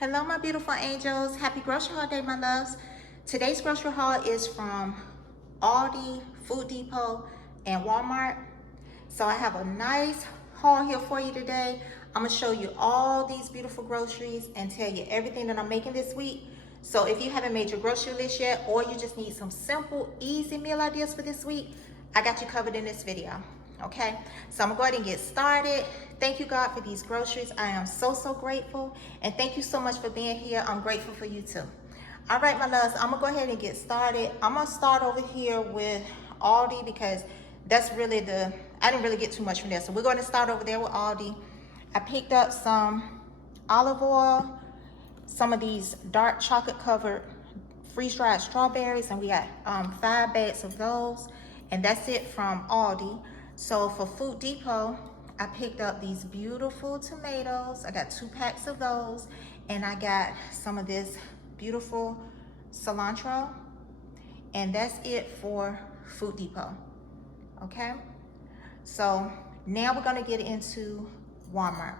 Hello, my beautiful angels. Happy grocery haul day, my loves. Today's grocery haul is from Aldi, Food Depot, and Walmart. So I have a nice haul here for you today. I'm gonna show you all these beautiful groceries and tell you everything that I'm making this week. So if you haven't made your grocery list yet, or you just need some simple, easy meal ideas for this week, I got you covered in this video. Okay, so I'm gonna go ahead and get started. Thank you, God, for these groceries. I am so grateful, and thank you so much for being here. I'm grateful for you too. All right, my loves, I'm gonna go ahead and get started. I'm gonna start over here with Aldi because that's really I didn't really get too much from there. So we're gonna start over there with Aldi. I picked up some olive oil, some of these dark chocolate covered freeze-dried strawberries, and we got 5 bags of those, and that's it from Aldi. So for Food Depot, I picked up these beautiful tomatoes. I got 2 packs of those, and I got some of this beautiful cilantro, and that's it for Food Depot. Okay, so now we're gonna get into Walmart.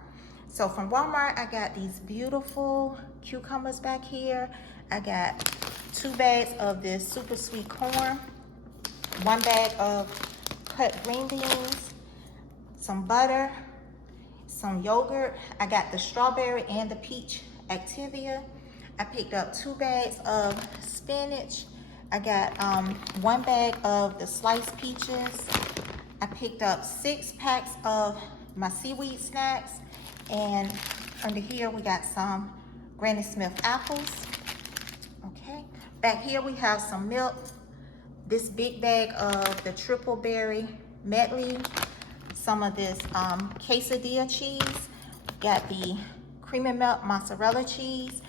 So from Walmart, I got these beautiful cucumbers back here. I got 2 bags of this super sweet corn, 1 bag of cut green beans, some butter, some yogurt. I got the strawberry and the peach Activia. I picked up 2 bags of spinach. I got 1 bag of the sliced peaches. I picked up 6 packs of my seaweed snacks. And under here we got some Granny Smith apples. Okay, back here we have some milk. This big bag of the triple berry medley, some of this quesadilla cheese, got the cream and milk mozzarella cheese,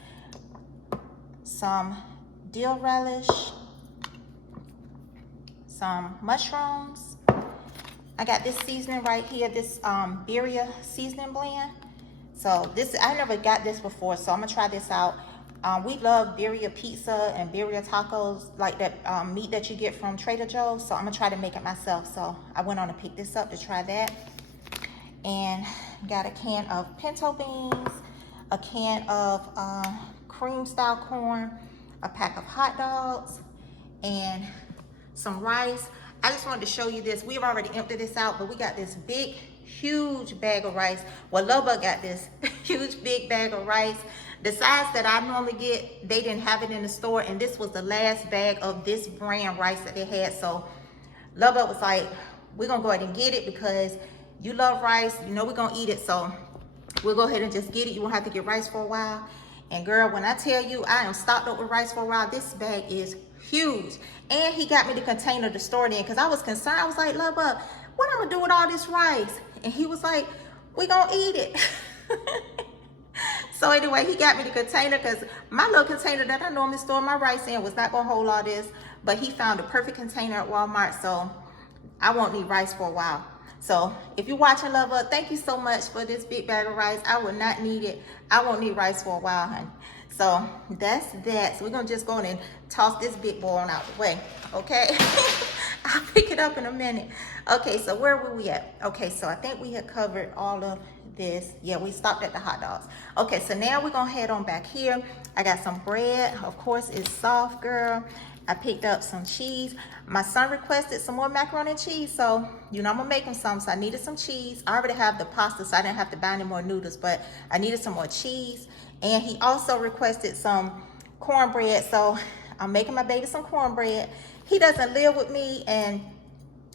some dill relish, some mushrooms. I got this seasoning right here, this birria seasoning blend. So this, I never got this before, so I'm gonna try this out. We love birria pizza and birria tacos, like that meat that you get from Trader Joe's. So I'm gonna try to make it myself. So I went on to pick this up to try that. And got a can of pinto beans, a can of cream style corn, a pack of hot dogs, and some rice. I just wanted to show you this. We've already emptied this out, but we got this big, huge bag of rice. Well, Loba got this huge, big bag of rice. The size that I normally get, they didn't have it in the store, and this was the last bag of this brand rice that they had. So Loba was like, we're gonna go ahead and get it because you love rice, you know we're gonna eat it, so we'll go ahead and just get it. You won't have to get rice for a while. And girl, when I tell you I am stocked up with rice for a while, this bag is huge. And he got me the container to store it in because I was concerned. I was like, Loba, what I'm gonna do with all this rice? And he was like, we gonna eat it. So anyway, he got me the container because my little container that I normally store my rice in was not gonna hold all this, but he found a perfect container at Walmart, so I won't need rice for a while. So if you're watching, Lover, thank you so much for this big bag of rice. I would not need it. I won't need rice for a while, honey. So that's that. So we're gonna just go in and toss this big boy on out the way, okay? I'll pick it up in a minute. Okay, so where were we at? Okay, so I think we had covered all of this. Yeah, we stopped at the hot dogs. Okay, so now we're gonna head on back here. I got some bread. Of course, it's soft, girl. I picked up some cheese. My son requested some more macaroni and cheese, so you know I'm gonna make him some. So I needed some cheese. I already have the pasta, so I didn't have to buy any more noodles, but I needed some more cheese. And he also requested some cornbread, so I'm making my baby some cornbread. He doesn't live with me, and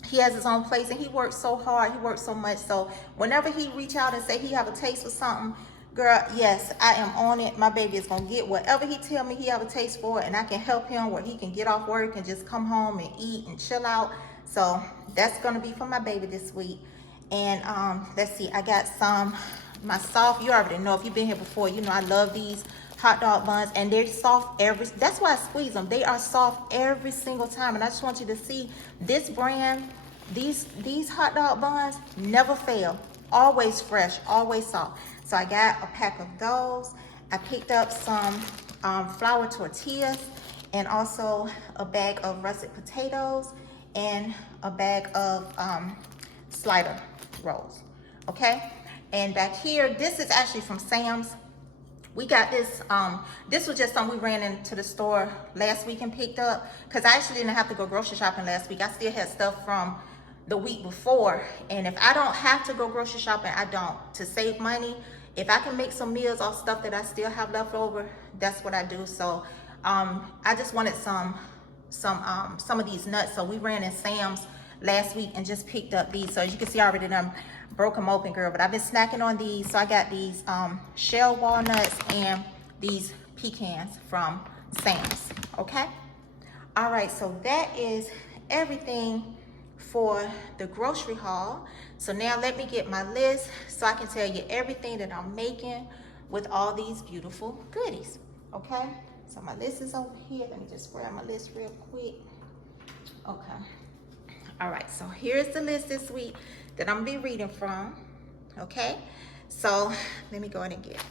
he has his own place, and he works so hard, he works so much. So whenever he reach out and say he have a taste for something, girl, yes, I am on it. My baby is gonna get whatever he tell me he have a taste for, and I can help him where he can get off work and just come home and eat and chill out. So that's gonna be for my baby this week. And let's see, I got my soft, you already know, if you've been here before, you know I love these hot dog buns, and they're soft that's why I squeeze them. They are soft every single time, and I just want you to see this brand, these hot dog buns never fail. Always fresh, always soft. So I got a pack of those. I picked up some flour tortillas, and also a bag of russet potatoes, and a bag of slider rolls. Okay, and back here, this is actually from Sam's. We got this, this was just something we ran into the store last week and picked up, because I actually didn't have to go grocery shopping last week. I still had stuff from the week before, and if I don't have to go grocery shopping, I don't, to save money. If I can make some meals off stuff that I still have left over, that's what I do. So I just wanted some of these nuts, so we ran in Sam's last week and just picked up these. So as you can see, I already done broke them open, girl, but I've been snacking on these. So I got these shell walnuts and these pecans from Sam's. Okay, all right, so that is everything for the grocery haul. So now let me get my list so I can tell you everything that I'm making with all these beautiful goodies. Okay, so my list is over here. Let me just grab my list real quick. Okay, all right, so here's the list this week that I'm gonna be reading from. Okay, so let me go ahead and get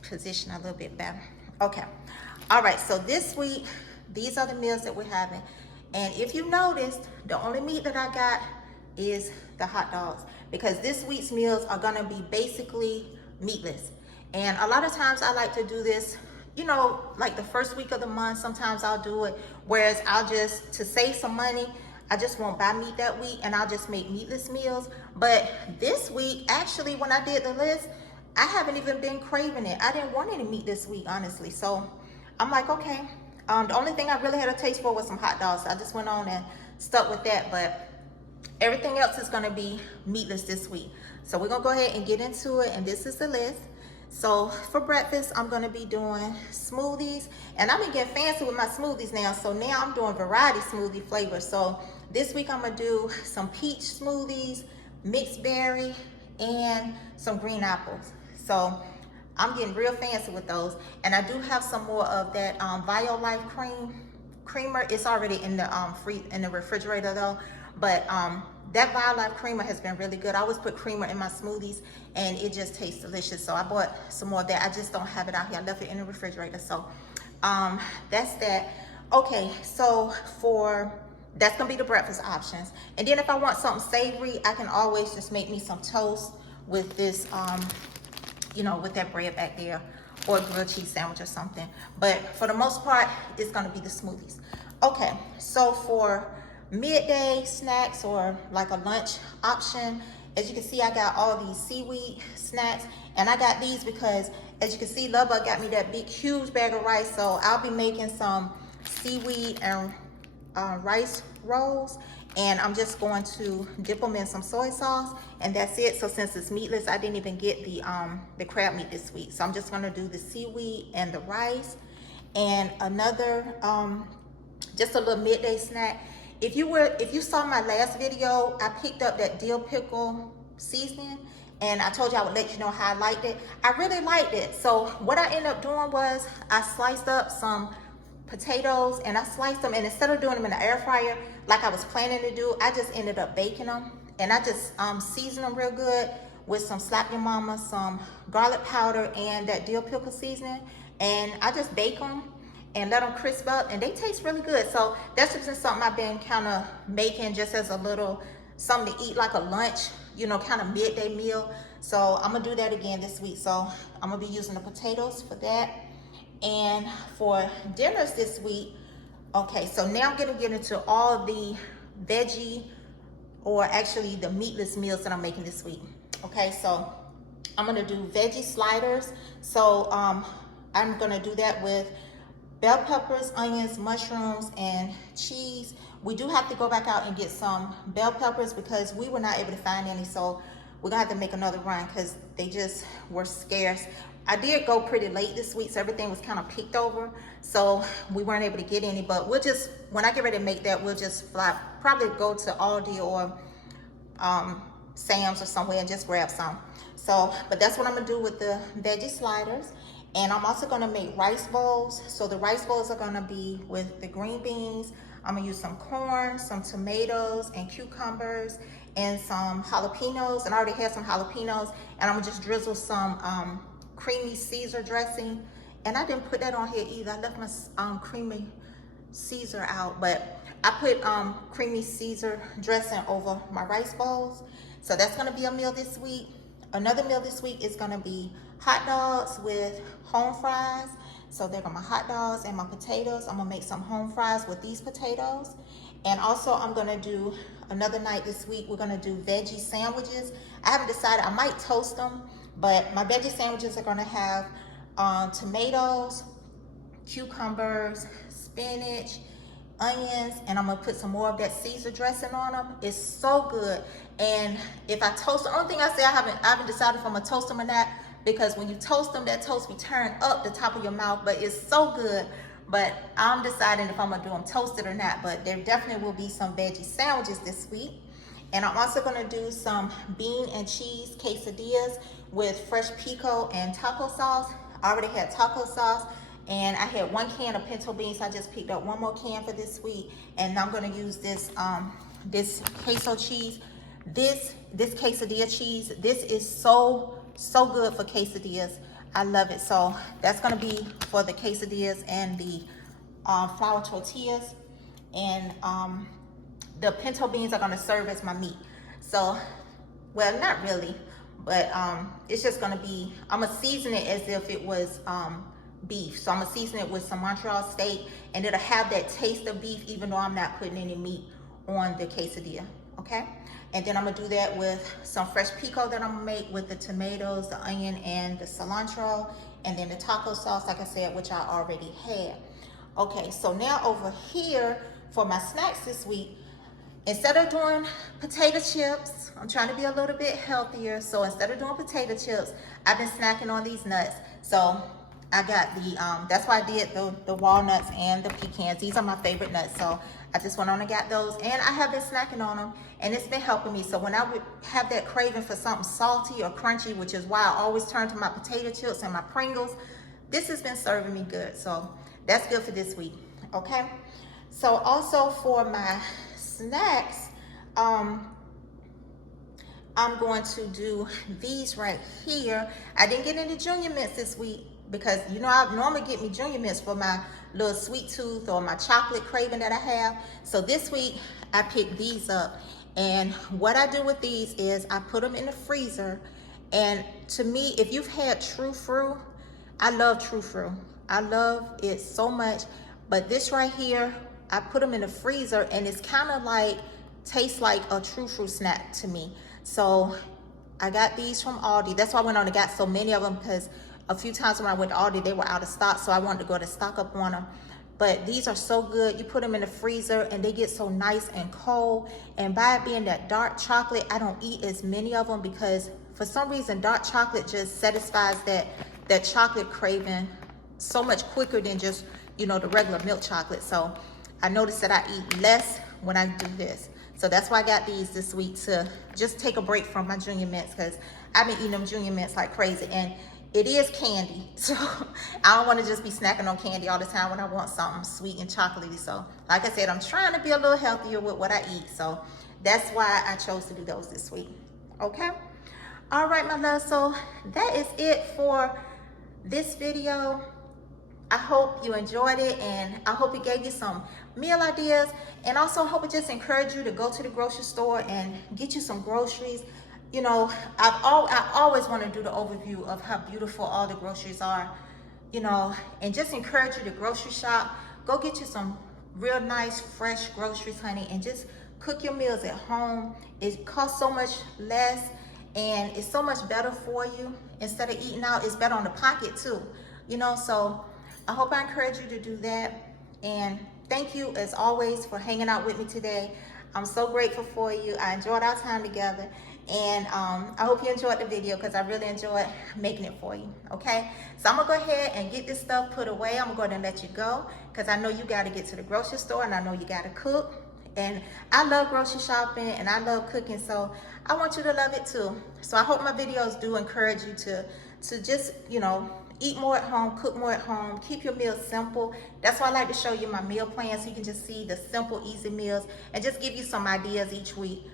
positioned a little bit better. Okay, all right, so this week, these are the meals that we're having. And if you noticed, the only meat that I got is the hot dogs, because this week's meals are gonna be basically meatless. And a lot of times I like to do this, you know, like the first week of the month. Sometimes I'll do it, whereas I'll just, to save some money, I just won't buy meat that week and I'll just make meatless meals. But this week, actually, when I did the list, I haven't even been craving it. I didn't want any meat this week, honestly. So I'm like, okay. The only thing I really had a taste for was some hot dogs. So I just went on and stuck with that, but everything else is gonna be meatless this week. So we're gonna go ahead and get into it, and this is the list. So for breakfast, I'm gonna be doing smoothies, and I've been getting fancy with my smoothies now. So now I'm doing variety smoothie flavors. So this week I'm gonna do some peach smoothies, mixed berry, and some green apples. So I'm getting real fancy with those. And I do have some more of that Life creamer. It's already in the refrigerator though. But that Life creamer has been really good. I always put creamer in my smoothies and it just tastes delicious. So I bought some more of that. I just don't have it out here. I left it in the refrigerator. So that's that. Okay, so that's gonna be the breakfast options. And then if I want something savory, I can always just make me some toast with this you know, with that bread back there, or a grilled cheese sandwich or something. But for the most part, it's gonna be the smoothies. Okay, so for midday snacks or like a lunch option, as you can see, I got all these seaweed snacks, and I got these because, as you can see, Lubba got me that big, huge bag of rice, so I'll be making some seaweed and rice rolls, and I'm just going to dip them in some soy sauce, and that's it. So since it's meatless, I didn't even get the crab meat this week, so I'm just gonna do the seaweed and the rice. And another just a little midday snack, if you saw my last video, I picked up that dill pickle seasoning, and I told you I would let you know how I liked it. I really liked it. So what I ended up doing was I sliced up some potatoes, and I sliced them, and instead of doing them in the air fryer like I was planning to do, I just ended up baking them. And I just seasoned them real good with some Slap Your Mama, some garlic powder, and that dill pickle seasoning. And I just bake them and let them crisp up, and they taste really good. So that's just something I've been kind of making just as a little something to eat, like a lunch, you know, kind of midday meal. So I'm gonna do that again this week. So I'm gonna be using the potatoes for that. And for dinners this week, okay, so now I'm gonna get into all the veggie, or actually the meatless meals that I'm making this week. Okay, so I'm gonna do veggie sliders. So I'm gonna do that with bell peppers, onions, mushrooms, and cheese. We do have to go back out and get some bell peppers because we were not able to find any, so we're gonna have to make another run because they just were scarce. I did go pretty late this week, so everything was kind of picked over, so we weren't able to get any. But we'll just, when I get ready to make that, we'll just probably go to Aldi or Sam's or somewhere and just grab some. So, but that's what I'm gonna do with the veggie sliders. And I'm also gonna make rice bowls. So the rice bowls are gonna be with the green beans. I'm gonna use some corn, some tomatoes and cucumbers, and some jalapenos. And I already have some jalapenos. And I'm gonna just drizzle some creamy Caesar dressing. And I didn't put that on here either. I left my creamy Caesar out, but I put creamy Caesar dressing over my rice bowls. So that's gonna be a meal this week. Another meal this week is gonna be hot dogs with home fries. So they're my hot dogs and my potatoes. I'm gonna make some home fries with these potatoes. And also I'm gonna do another night this week, we're gonna do veggie sandwiches. I haven't decided, I might toast them, but my veggie sandwiches are gonna have tomatoes, cucumbers, spinach, onions, and I'm gonna put some more of that Caesar dressing on them. It's so good. And if I toast, the only thing I say I haven't decided if I'm gonna toast them or not, because when you toast them, that toast will turn up the top of your mouth, but it's so good. But I'm deciding if I'm gonna do them toasted or not, but there definitely will be some veggie sandwiches this week. And I'm also gonna do some bean and cheese quesadillas with fresh pico and taco sauce. I already had taco sauce, and I had 1 can of pinto beans. So I just picked up 1 more can for this week, and I'm gonna use this this queso cheese, this quesadilla cheese. This is so good for quesadillas. I love it. So that's gonna be for the quesadillas and the flour tortillas, and the pinto beans are gonna serve as my meat. So, well, not really, but it's just gonna be, I'm gonna season it as if it was beef. So I'm gonna season it with some Montreal steak, and it'll have that taste of beef even though I'm not putting any meat on the quesadilla, okay? And then I'm gonna do that with some fresh pico that I'm gonna make with the tomatoes, the onion, and the cilantro, and then the taco sauce, like I said, which I already had. Okay, so now over here for my snacks this week, instead of doing potato chips, I'm trying to be a little bit healthier. So instead of doing potato chips, I've been snacking on these nuts. So I got the, that's why I did the walnuts and the pecans. These are my favorite nuts. So I just went on and got those, and I have been snacking on them, and it's been helping me. So when I would have that craving for something salty or crunchy, which is why I always turn to my potato chips and my Pringles, this has been serving me good. So that's good for this week, okay? So also for my snacks, I'm going to do these right here. I didn't get any Junior Mints this week because, you know, I normally get me Junior Mints for my little sweet tooth or my chocolate craving that I have. So this week I picked these up, and what I do with these is I put them in the freezer. And to me, if you've had True Fruit, I love True Fruit. I love it so much, but this right here, I put them in the freezer, and it's kind of like, tastes like a True Fruit snack to me. So I got these from Aldi. That's why I went on and got so many of them, because a few times when I went to Aldi, they were out of stock, so I wanted to go to stock up on them. But these are so good. You put them in the freezer, and they get so nice and cold. And by it being that dark chocolate, I don't eat as many of them, because for some reason, dark chocolate just satisfies that chocolate craving so much quicker than just, you know, the regular milk chocolate. So I noticed that I eat less when I do this. So that's why I got these this week, to just take a break from my Junior Mints, because I've been eating them Junior Mints like crazy. And it is candy. So I don't want to just be snacking on candy all the time when I want something sweet and chocolatey. So like I said, I'm trying to be a little healthier with what I eat. So that's why I chose to do those this week. Okay. All right, my love. So that is it for this video. I hope you enjoyed it, and I hope it gave you some meal ideas, and also hope it just encouraged you to go to the grocery store and get you some groceries. You know, I always want to do the overview of how beautiful all the groceries are, you know, and just encourage you to grocery shop. Go get you some real nice, fresh groceries, honey, and just cook your meals at home. It costs so much less, and it's so much better for you. Instead of eating out, it's better on the pocket too, you know. So I hope I encourage you to do that. And thank you, as always, for hanging out with me today. I'm so grateful for you. I enjoyed our time together. And I hope you enjoyed the video, because I really enjoyed making it for you, okay? So I'm going to go ahead and get this stuff put away. I'm going to go ahead and let you go, because I know you got to get to the grocery store, and I know you got to cook. And I love grocery shopping, and I love cooking, so I want you to love it too. So I hope my videos do encourage you to just, you know, eat more at home, cook more at home, keep your meals simple. That's why I like to show you my meal plan, so you can just see the simple, easy meals, and just give you some ideas each week.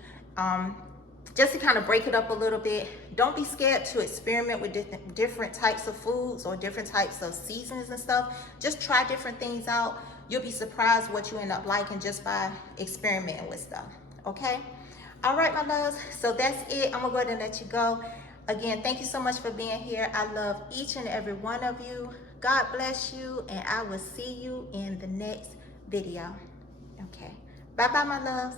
Just to kind of break it up a little bit. Don't be scared to experiment with different types of foods or different types of seasonings and stuff. Just try different things out. You'll be surprised what you end up liking just by experimenting with stuff, okay? All right, my loves, so that's it. I'm gonna go ahead and let you go. Again, thank you so much for being here. I love each and every one of you. God bless you, and I will see you in the next video. Okay. Bye-bye, my loves.